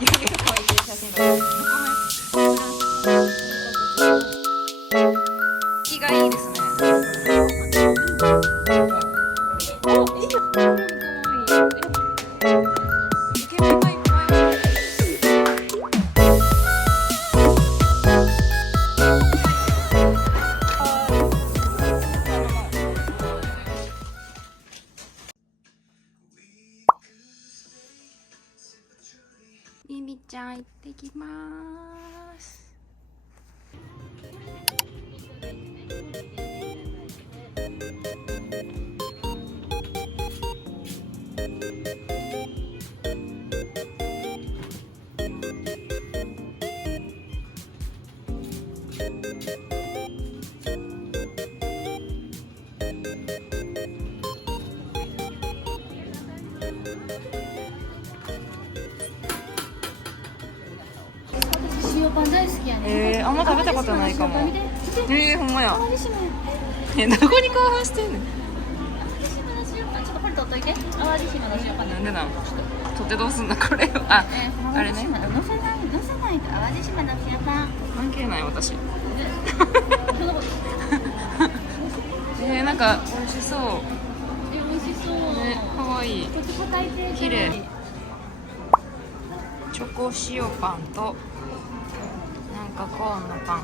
余裕こいて写真撮って気がいいですね。お、いいよ。かわいい。イケメンがいっぱい。ミミちゃん行ってきます。塩パン大好きやね。あんま食べたことないかも。ほんまや。淡路島どこに興奮してんの。の塩パン、ちょっとこれ取っといて。淡路島の塩パンなんでなん。取ってどうすんのこれ。あ、あれね。乗せないと淡路島の塩パン。関係ない私。なんか美味しそう。美味しそう。ね、可愛い。ちょっと叩いて。綺麗。チョコ塩パンとなんかコーンのパン。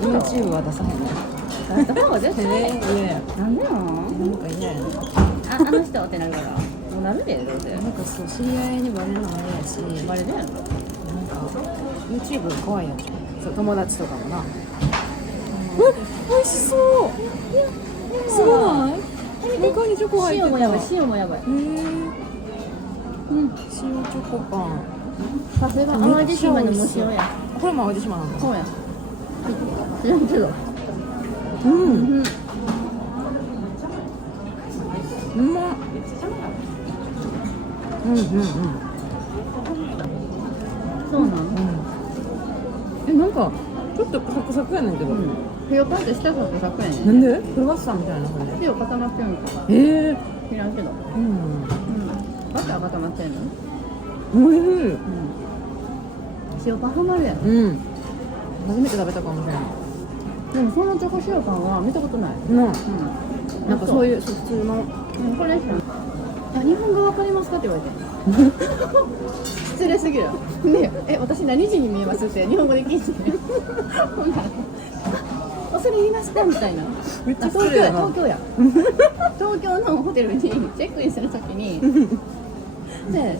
YouTube は出さへんね。出した方が絶対。なんでよ。なんか嫌やね。あの人ってなるから。もうなるでどうせ。なんかそう知り合いにバレるのも嫌やし、バレるやろ。なんか YouTube 怖いやつ。そう友達とかもな。美味しそう。すごない？中にチョコ入ってた。塩もやばい。塩もやばい。塩チョコパン。さすが淡路島の無塩や。これも淡路島なんだ。そうや。知らんけど。うん。うまっ。そうなん？なんかちょっとサクサクやねんけど。塩パンって下サクサクやねん。なんで？クロワッサンみたいな感じ。塩固まってんのか。知らんけど。バター固まってんの？おいしい。塩パンハマるやん。初めて食べたかもしれない。でもそのチョコ塩パンは見たことない。なんかそういう普通の。これ知らん。日本語わかりますかって言われて。失礼すぎる。で、私何時に見えますって日本語で聞いて。ほんなら恐れ入りましたみたいな。めっちゃ失礼やな。東京や。東京のホテルにチェックインするときに。で、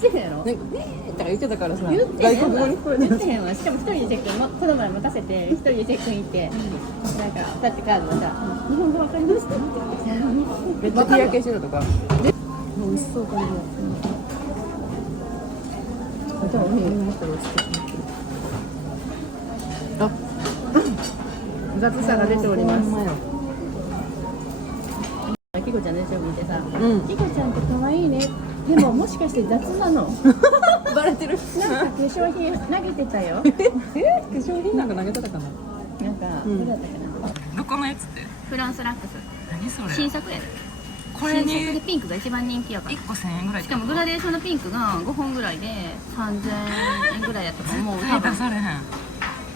失礼やろ。ねって言ってたからさ。言ってへんわ。外国語に聞こえた。言ってへんわ。しかも一人でチェックイン、子供ら任せて一人でチェックイン行って、なんかタッチカードをさ、日本語わかりますかって言って。めっちゃ日焼けしてるとか。美味しそうこれ。じゃあおいしい。あ、雑さが出ております。キコちゃんの YouTube 見てさ、キコちゃんって可愛いね。でももしかして雑なの？バレてる。なんか化粧品投げてたよ。化粧品なんか投げてたかな。なんかどうだったかな。どこのやつって？フランスラックス。何それ？新作やで。これに新作でピンクが一番人気やから。1個1000円ぐらい。しかもグラデーションのピンクが5本ぐらいで3000円ぐらいやったと思う。絶対出されへん。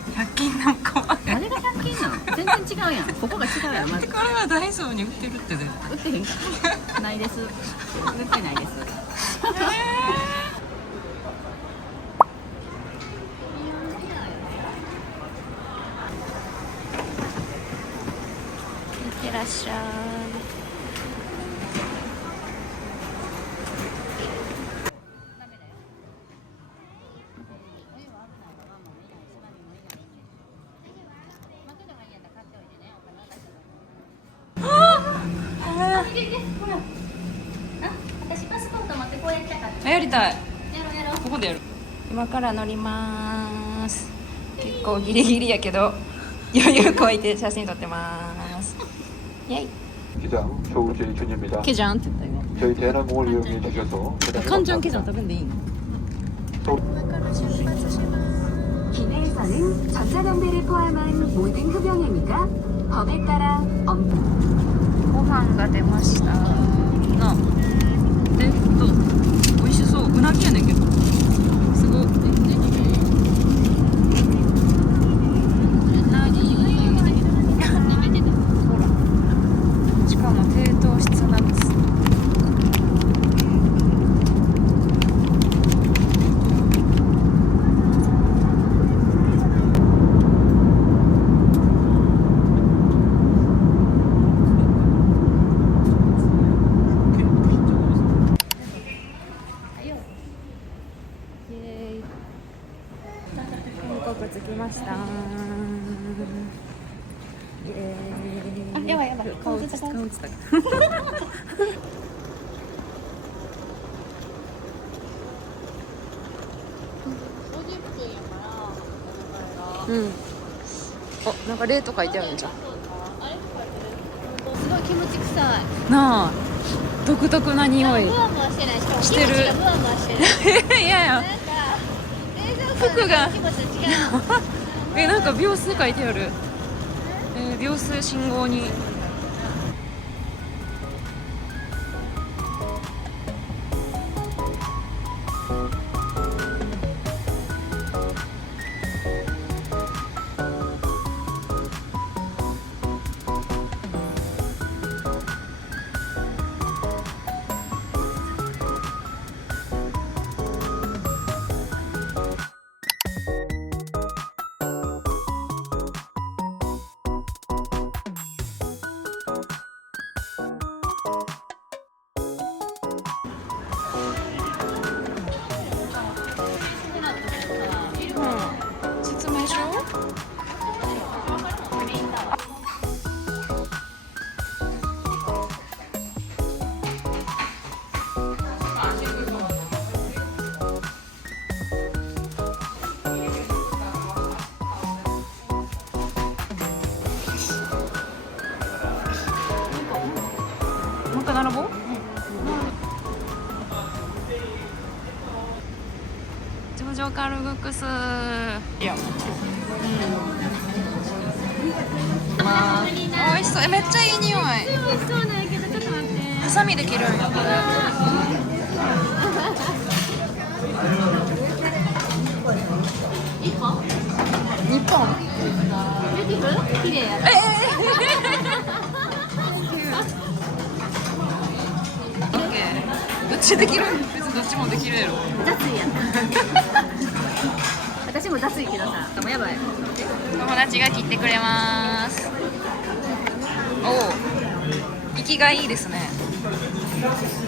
100均なんかは。あれが100均なの？全然違うやん。ここが違うやん。まず。これはダイソーに売ってるってで。売ってへんか。ないです。売ってないです。いってらっしゃい。私パスポート持ってこうやりたかった。やりたい。やろうやろう。ここでやる。今から乗ります。結構ギリギリやけど余裕こいて写真撮ってます。イエイ。 기장 조우재준입니다. 게장 됐다 이거. 저희 대한항공을 이용해 주셔서 대단히 간장 감사합니다. 게장 食べんでいい? 서울- 今から出発します。記念 한국에서는 전자담배를 포함한 모든 흡연입니다. 법에 따라 ご飯が出ましたな。どう美味しそう。うなぎやねんけどすごい。ほらしかも低糖質ナッツ。韓国着きました。イエーイ。あ、やばいやばい。顔映った。うん。あ、なんかレート書いてあるんじゃん。すごい気持ち臭い。なあ、独特な匂いブワブワしてない。しかもしてる気持ちがブワブワしてる。いやいやなんか冷蔵庫の服が気持ち違う。なんか秒数書いてある。秒数信号に。説明書？もう一回並ぼう。上場カルグックス。いや。まあ、美味しそう。めっちゃいい匂い。美味しそうなんやけどちょっと待って。ハサミで切るんやこれ。一本？日本。ビューティフル？綺麗やな。オッケー。どっちできる？別にどっちもできるやろ。雑いやん。私も雑いけどさ。もうやばい。友達が切ってくれます。おお、息がいいですね。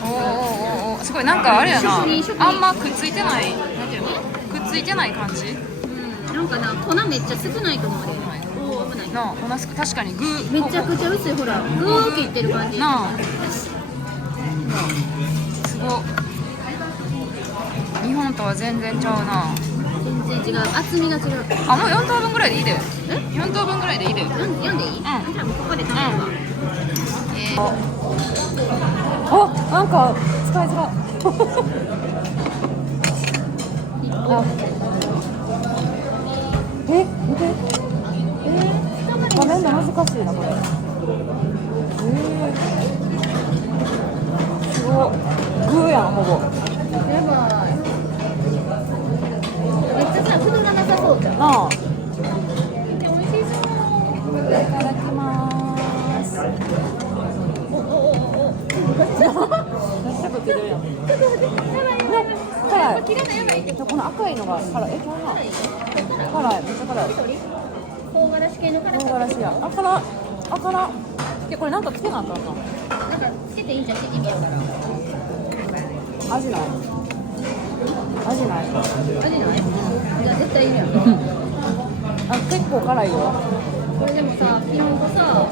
おーおーおー、すごいなんかあれやな。あんまくっついてない。なんていうの？くっついてない感じ？うん。なんかな粉めっちゃ少ないと思うで。おお危ない。なあ、ほなす確かに具。めちゃくちゃ薄いほら。具を切ってる感じ。なあ。すご。日本とは全然ちゃうな。全然違う。厚みが違う。あ、もう4等分ぐらいでいいで。え4等分ぐらいでいいで。読んでいい？じゃあもうここで食べるわ。あ、なんか使いづら。あ、見て。画面の難しいなこれ。すごい。グーやんほぼ。やばい。めっちゃさ、太らなさそうじゃん。なあ。美味しそう。いただきます。めっちゃく切れるやん。ちょっと待って。やばい。辛い。切れないやばい。この赤いのが辛い。辛い。辛い。めっちゃ辛い。唐辛子系の辛さ。唐辛子や。あ、辛い。あ、辛い。で、これなんかつけなあかんな。なんかつけていいんじゃん。つけてみようかな。味ない。味ない。味ない？じゃあ絶対いいやん。あ、結構辛いよ。これでもさ、日本語さ、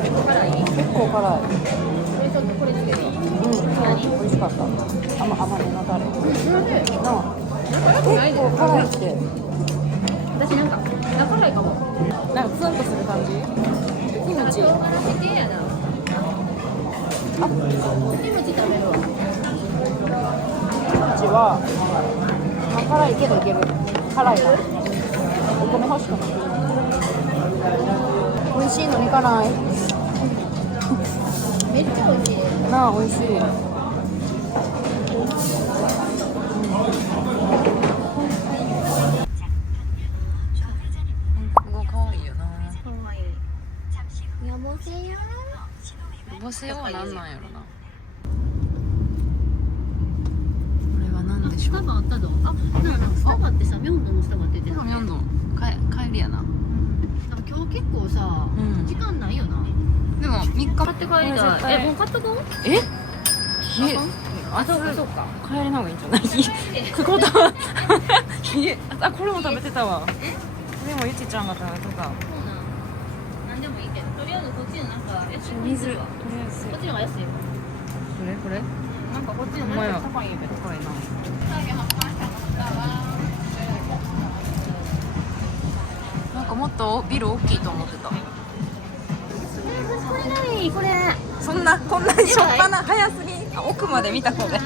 結構辛い？結構辛い。これちょっとこれつけていい？うん、美味しかった。甘めのタレ。なあ、結構辛いって。私なんか辛いかも。なんかツンとする感じ。キムチ。唐辛子系やな。あ、キムチ食べるわ。キムチはまあ、辛いけどいける。辛いな。お米欲しくない。美味しいのに辛い。めっちゃ美味しい。なあ、美味しい。ここかわいいよな。かわいい。やぼせや。母性は何なんやろな。これは何でしょう。スタバあったぞ。あ、スタバってさ、ミョンドンのスタバって言ってた。ミョンドン帰りやな。なんか今日結構さ、うん時間ないよな。でも3日買って帰りたい。もう買っとこう。えあ、そうかそうか。帰れない方がいいんじゃないくことあ、これも食べてたわ。これもゆちちゃんが食べてた。そうなん。なんでもいいけど、とりあえずこっちのなんか安い。水とりこあえずっちのが安いよ。これなんかこっちのほんまや高いんやけど。高いな。なんかもっとビル大きいと思ってた。これ何これ。そんなこんなにしょっぱな早すぎ。あ、奥まで見た方がい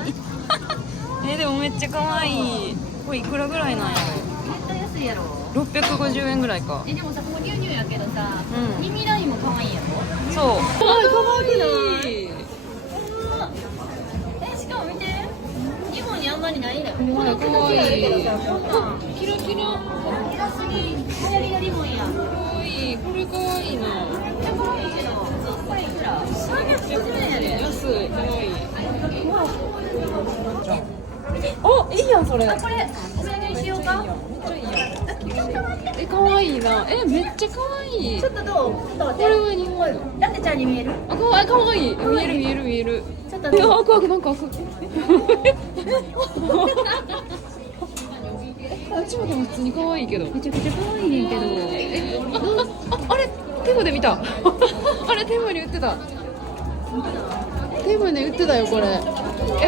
いでもめっちゃ可愛い。これいくらぐらいなんや絶対安いやろ。ろ。650円ぐらいか。でもさ、ここ牛乳やけどさ、うん耳ラインも可愛いやろ。そう可愛い。しかも見て。日本にあんまりないんだよ。ほんまや可愛い。キラキラ。キラすぎ。流行りがリボンや。可愛い。これ可愛いな。めっちゃ可愛いけど。これいくら？350円やで。安い。可愛い。お、いいやんそれ。これ、お土産にしようか。めっちゃいいやん。可愛いな。めっちゃ可愛い。ちょっとどう？ちょっと待って。これは日本。ラテちゃんに見える？あ、可愛い。見える。ちょっといや、開くなんか開く。あっちもでも普通に可愛いけど。めちゃくちゃ可愛いねんけど。あれテムで見た。あれテムに売ってた。テムで売ってたよこれ。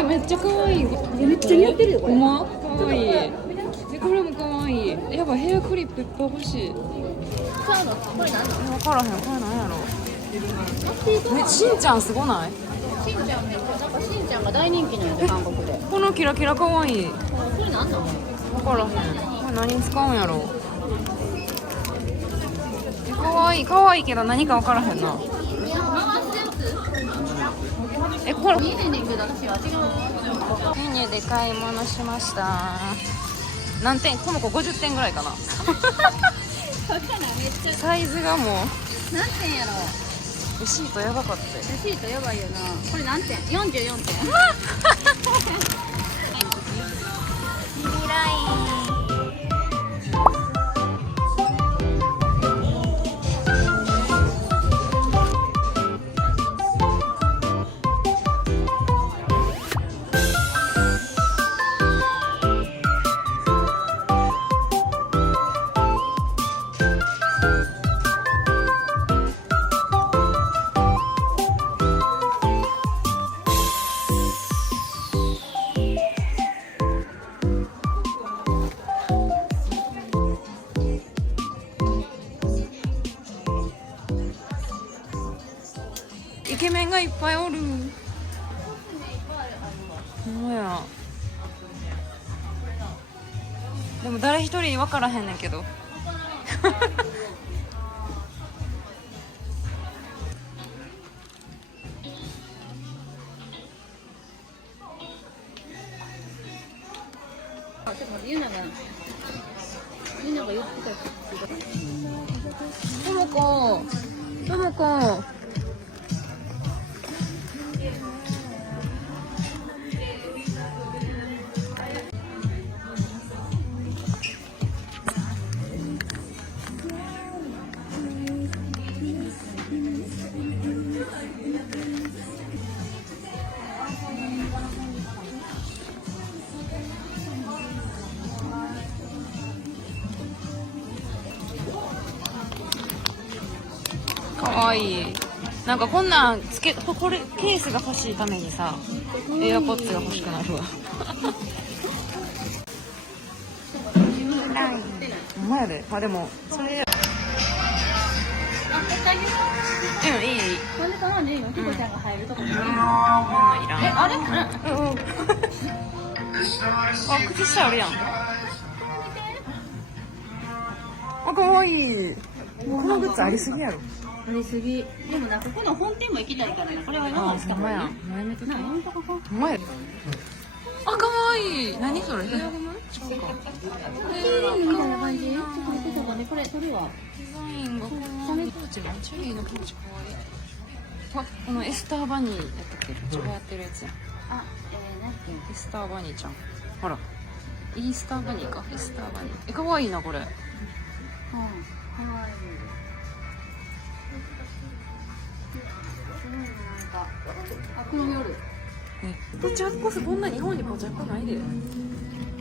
めっちゃ可愛い。めっちゃ似合ってるよこれ。ほんま？可愛い。これも可愛い。やばい、ヘアクリップいっぱい欲しい。そうなの？これ何なの？分からへん。これなんやろ。しんちゃんすごない？しんちゃんね、なんかしんちゃんが大人気なんやで韓国で。このキラキラ可愛い。これ何なの？分からへん。これ何に使うんやろ。可愛いけど何か分からへんな。回すやつ？これ見えへんねんけど私は違う。メニューで買い物しました。何点？この子50点ぐらいかな。サイズがもう何点やろ？レシートやばかった。レシートやばいよな。これ何点？44点。ミライイケメンがいっぱいおる。ほんまや。でも誰一人分からへんねんけど。ユナが言ってたやつ。ともこ。かわいい。なんかこんなんこれケースが欲しいためにさ、エアポッツが欲しくなるわ。ほんまやで。まあでもそれ。いい。なんでかなね、今キコちゃんが入るとこに。いらん。あれ？あ、靴下あるやん。あ、かわいい。このグッズありすぎやろ。ありすぎ。でもな、ここの本店も行きたいからな。これは今あ、ほんまや。もうやめとけ。な、ほんとここ。ほんまや。あ、かわいい。何それ。ヘアゴム？違うか。キーリングみたいな感じ？ちょっと待って、ちょっと待って、これ取るわ。デザインがかわいい。ポーチめっちゃいいの。ポーチかわいい。このエスターバニーやったっけ？うちがやってるやつやん。あ、エスターバニーちゃん。ほら。イースターバニーか。エスターバニー。かわいいな、これ。かわいい。すごいなんか、あ、黒夜。ポチャッコスこんな日本にポチャッコないで。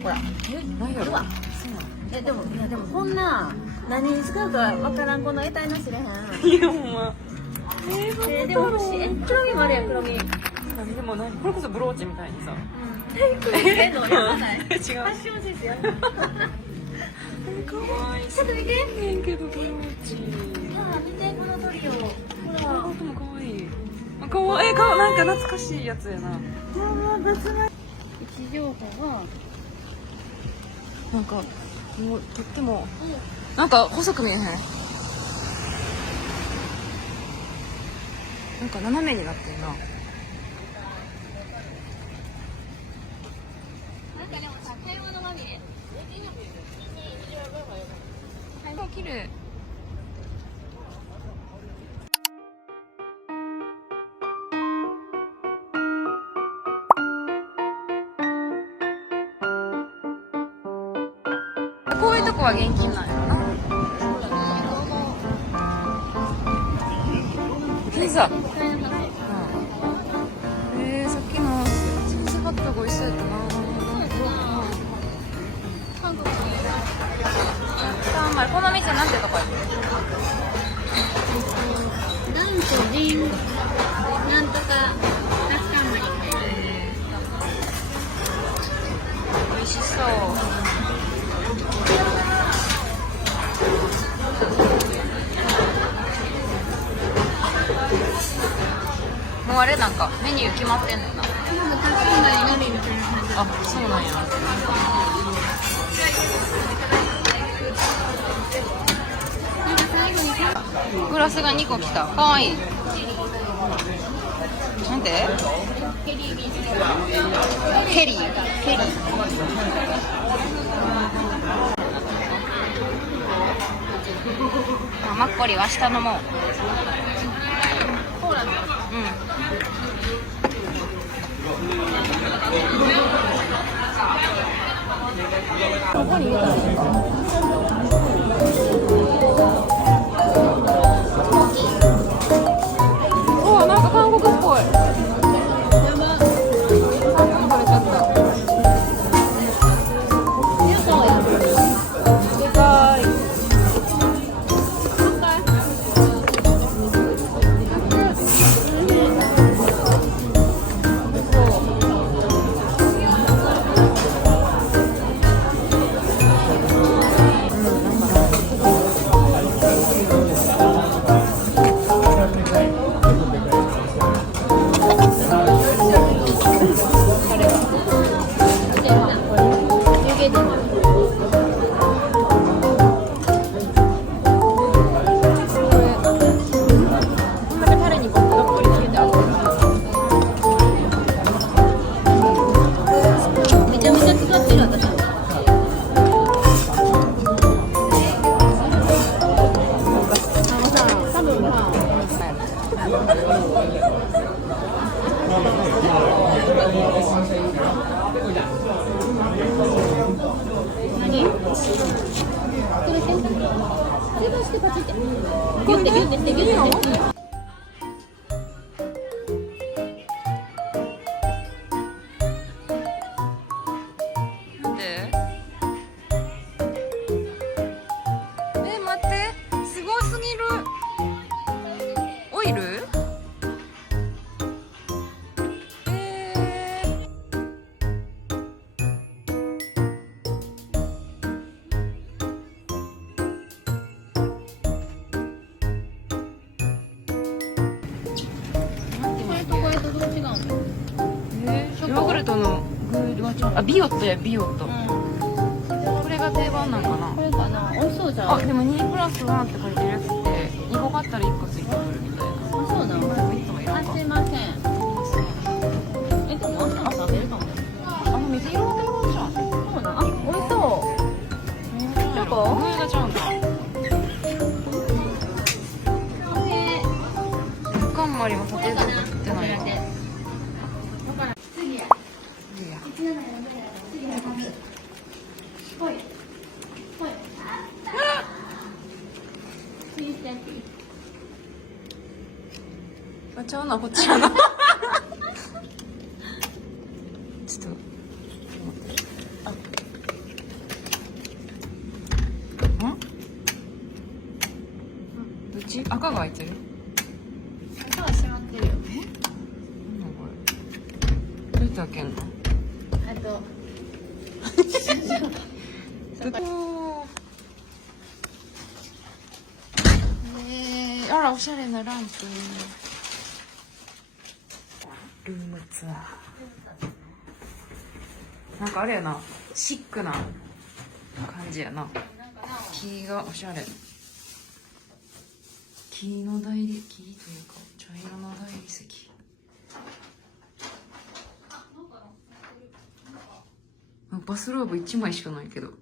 ほら。ないやろ。そうなの。でも、いや、でもこんな、何に使うかわからん、この得体の知れへん。いや、ほんま。でも欲しい。黒みもあるやん、黒み。でも何これこそブローチみたいにさ。え、どうやばない。違う。ファッションですよ。かわいい。ちょっと見て。ねんけどブローチ。見て、このトリオ。ほら。ハートもかわいい。あ、かわいい。なんか懐かしいやつやな。位置情報が。なんかもうとってもなんか細く見えへん。なんか斜めになってるな。なんかでもさ、買い物まみれ。綺麗。こういうとこは現金なんやろな。ピザ。さっきのチーズハットが美味しそうやったな。韓国この店なんてとこやっ男女人なんとかタッカンマリ美味しそう。もうあれなんかメニュー決まってんねんな。なんかタッカンマリナビみたいな感じ。あ、そうなんや。なんか最後にグラスが2個来た。かわいい。なんで？ケリー。マッコリは下のもん。コーラの。ここに入れたらいいか。おー、なんか韓国っぽい。やば。食べちゃった。でかい。めちゃめちゃ使ってる私。多分ま何？これ手出してパチってギュッてギュッてしてギュッてして。なんで？待って、すごすぎる。オイル？これとこれとどう違うの？ヨーグルトの具はちょっとビオットやビオット。これが定番なんかな。これかな。同そうじゃん。あでも2プラス1って書いてるやつって2個買ったら1個ついてくるみたいな。そうなの。いつもいるか。すいません。でもあんたも食べるかも。水色のもんじゃん。そうなの。あ、美味しそう。どこ？上がちゃうんだ。かんまりもポテト売ってないよ。あちゃうなこっちやな。ちょっと。どっち赤が開いてる。赤は閉まってるよ。なんだこれ。どうやって開けんの。あらおしゃれなランプ。ルームツアー。なんかあれやな、シックな感じやな。木がおしゃれ。木の大理木というか茶色の大理石。バスローブ1枚しかないけど。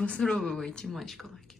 バスローブが1枚しかないけど。